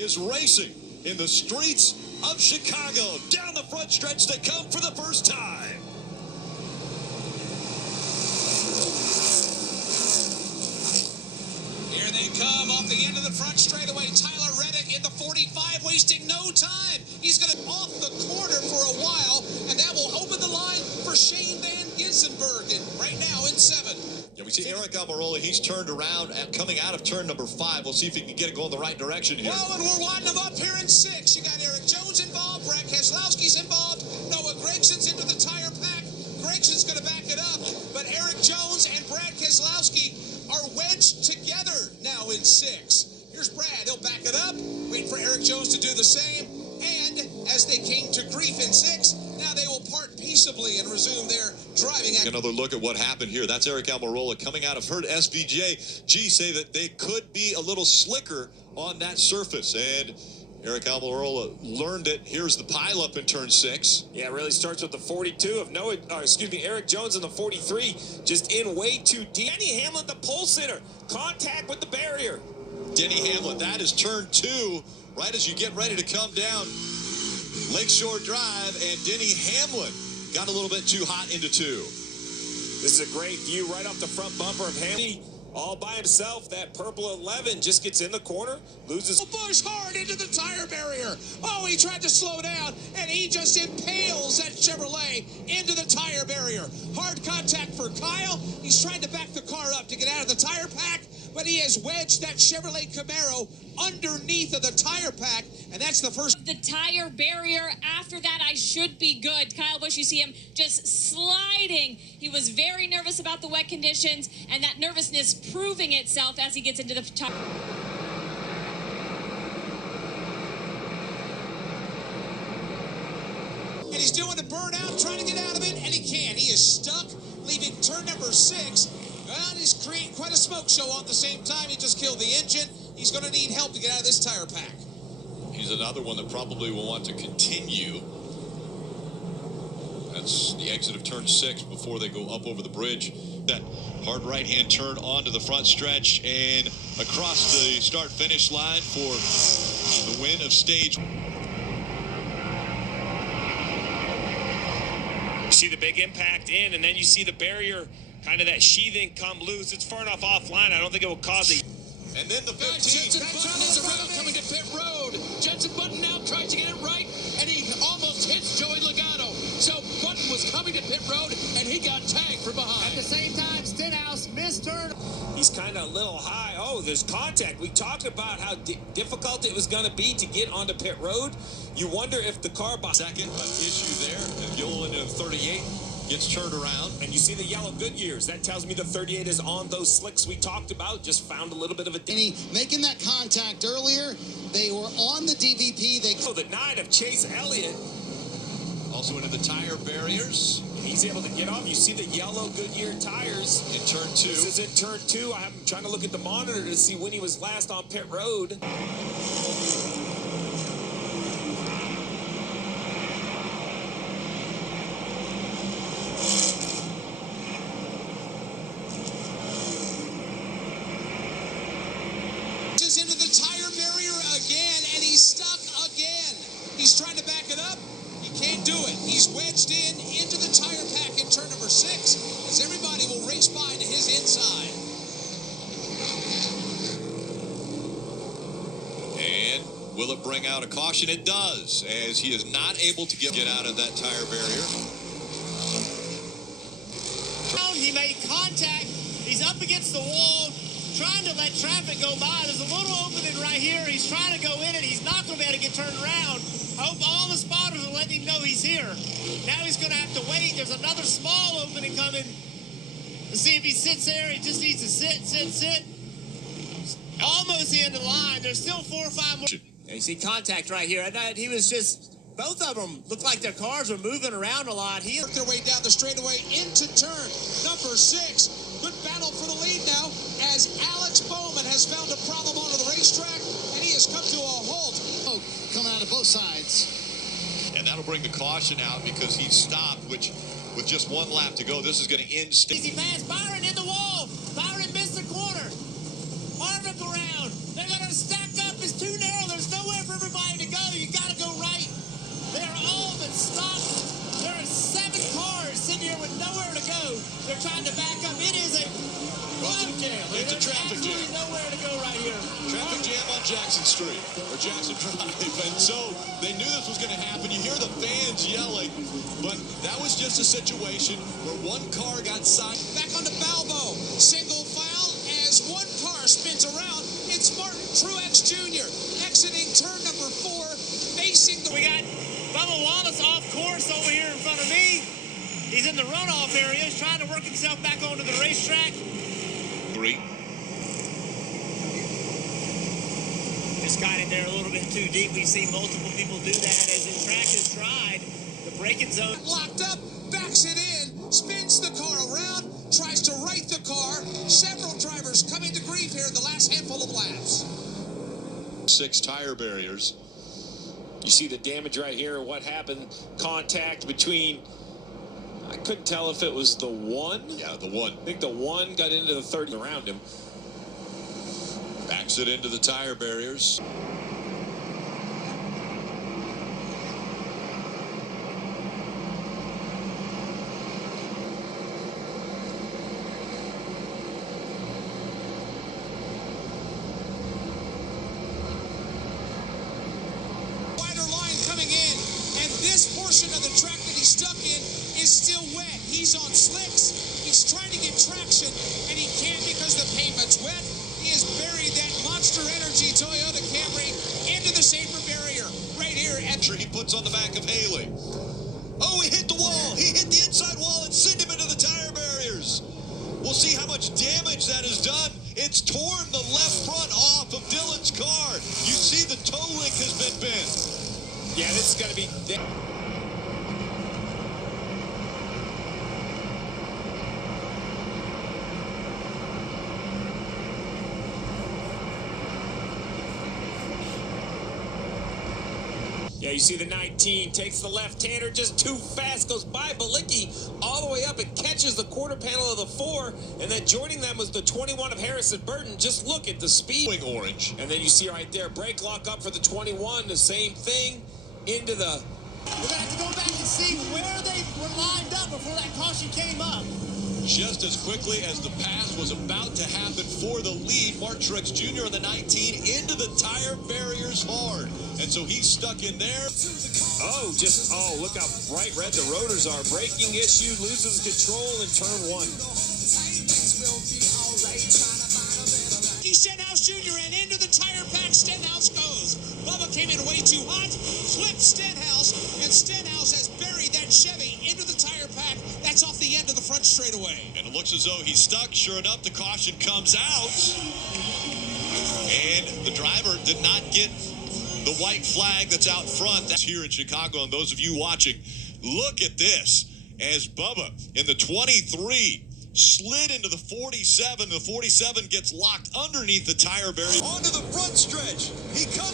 Is racing in the streets of Chicago down the front stretch to come for the first time. Here they come off the end of the front straightaway. Tyler Reddick in the 45, wasting no time. He's going to off the corner for a while, and that will open the line for Shane Van Gissenberg. And right now in 7. Yeah, we see Eric Almirola. He's turned around and coming out of turn number 5. We'll see if he can get it going the right direction here. Well, and we're winding them up here in 6. You got Eric Jones involved. Brad Keselowski's involved. Noah Gregson's into the tire pack. Gregson's going to back it up. But Eric Jones and Brad Keselowski are wedged together now in 6. Here's Brad. He'll back it up. Wait for Eric Jones to do the same. And as they came to grief in 6, now they will part peaceably and resume their driving. Another look at what happened here. That's Eric Almirola coming out. I've heard SVJ say that they could be a little slicker on that surface. And Eric Almirola learned it. Here's the pileup in turn 6. Yeah, it really starts with the 42 of Eric Jones in the 43, just in way too deep. Denny Hamlin, the pole sitter, contact with the barrier. Denny Hamlin, that is turn 2, right as you get ready to come down Lakeshore Drive, and Denny Hamlin got a little bit too hot into 2. This is a great view right off the front bumper of Hamlin. All by himself, that purple 11 just gets in the corner, loses. Bush hard into the tire barrier. Oh, he tried to slow down, and he just impales that Chevrolet into the tire barrier. Hard contact for Kyle. He's trying to back the car up to get out of the tire pack, but he has wedged that Chevrolet Camaro underneath of the tire pack, and that's the first. The tire barrier. After that, I should be good. Kyle Busch, you see him just sliding. He was very nervous about the wet conditions, and that nervousness proving itself as he gets into the top. And he's doing a burnout, trying to get out of it, and he can't. He is stuck, leaving turn number 6. Well, he's creating quite a smoke show at the same time. He just killed the engine. He's going to need help to get out of this tire pack. He's another one that probably will want to continue. That's the exit of turn 6 before they go up over the bridge. That hard right-hand turn onto the front stretch and across the start-finish line for the win of stage. You see the big impact in, and then you see the barrier, kind of that sheathing come loose. It's far enough offline. I don't think it will cause a... And then the 15. Jenson Button is around coming to pit road. Jenson Button now tries to get it right, and he almost hits Joey Logano. So Button was coming to pit road, and he got tagged from behind. At the same time, Stenhouse missed turn. He's kind of a little high. Oh, there's contact. We talked about how difficult it was going to be to get onto pit road. You wonder if the car... Second, an issue there. And Gillen in 38 gets turned around. And you see the yellow Goodyears. That tells me the 38 is on those slicks we talked about. Just found a little bit of a... Making that contact earlier, they were on the DVP. Oh, the 9 of Chase Elliott. Also into the tire barriers. He's able to get off. You see the yellow Goodyear tires. In turn 2. This is in turn 2. I'm trying to look at the monitor to see when he was last on pit road. Into the tire barrier again, and he's stuck again. He's trying to back it up. He can't do it. He's wedged into the tire pack in turn number 6, as everybody will race by to his inside. And will it bring out a caution? It does, as he is not able to get out of that tire barrier. He made contact. He's up against the wall, trying to let traffic go by. There's a little opening right here. He's trying to go in it. He's not going to be able to get turned around. I hope all the spotters are letting him know he's here. Now he's going to have to wait. There's another small opening coming. Let's see if he sits there. He just needs to sit. Almost the end of the line. There's still 4 or 5 more. Yeah, you see contact right here. He was just... Both of them looked like their cars were moving around a lot. He worked their way down the straightaway into turn number 6. Good battle for the lead now, as Alex Bowman has found a problem onto the racetrack, and he has come to a halt. Oh, coming out of both sides. And that'll bring the caution out because he stopped, which with just 1 lap to go, this is going to end. Easy pass, Byron in the wall. Byron missed the corner. Harvick around. They're going to stack up. It's too narrow. There's nowhere trying to back up. It is a traffic jam. It's a traffic jam. There's nowhere to go right here. Traffic jam on Jackson Street, or Jackson Drive, and so they knew this was going to happen. You hear the fans yelling, but that was just a situation where one car got side. Back onto Balbo. Single file as one car spins around. It's Martin Truex Jr. exiting turn number 4, facing the... We got Bubba Wallace off course over here in front of me. He's in the runoff area. He's trying to work himself back onto the racetrack. 3. Just got in there a little bit too deep. We've seen multiple people do that as the track is tried. The braking zone. Locked up, backs it in, spins the car around, tries to right the car. Several drivers coming to grief here in the last handful of laps. 6 tire barriers. You see the damage right here. What happened? Contact between, I couldn't tell if it was the one. Yeah, the one. I think the one got into the 30 around him. Backs it into the tire barriers. Wider line coming in, and this portion of the track that he's stuck in is still wet. He's on slicks. He's trying to get traction, and he can't because the pavement's wet. He has buried that Monster Energy Toyota Camry into the safer barrier right here. And He puts on the back of Haley. Oh, he hit the wall. He hit the inside wall and sent him into the tire barriers. We'll see how much damage that has done. It's torn the left front off of Dylan's car. You see the toe link has been bent. Yeah, this is going to be... Yeah, you see the 19 takes the left-hander just too fast, goes by Balicki all the way up and catches the quarter panel of the 4, and then joining them was the 21 of Harrison Burton. Just look at the speed. Orange. And then you see right there, brake lock up for the 21, the same thing into the... We're going to have to go back and see where they were lined up before that caution came up. Just as quickly as the pass was about to happen for the lead, Martin Truex Jr. on the 19 into the tire barriers hard. And so he's stuck in there. Oh, look how bright red the rotors are. Braking issue, loses control in turn 1. Stenhouse Jr. and into the tire pack Stenhouse goes. Bubba came in way too hot, flipped Stenhouse, and Stenhouse has buried that Chevy into the tire pack. That's off the end of the front straightaway. And it looks as though he's stuck. Sure enough, the caution comes out. And the driver did not get the white flag that's out front. That's here in Chicago. And those of you watching, look at this. As Bubba in the 23 slid into the 47. The 47 gets locked underneath the tire barrier. Onto the front stretch. He comes.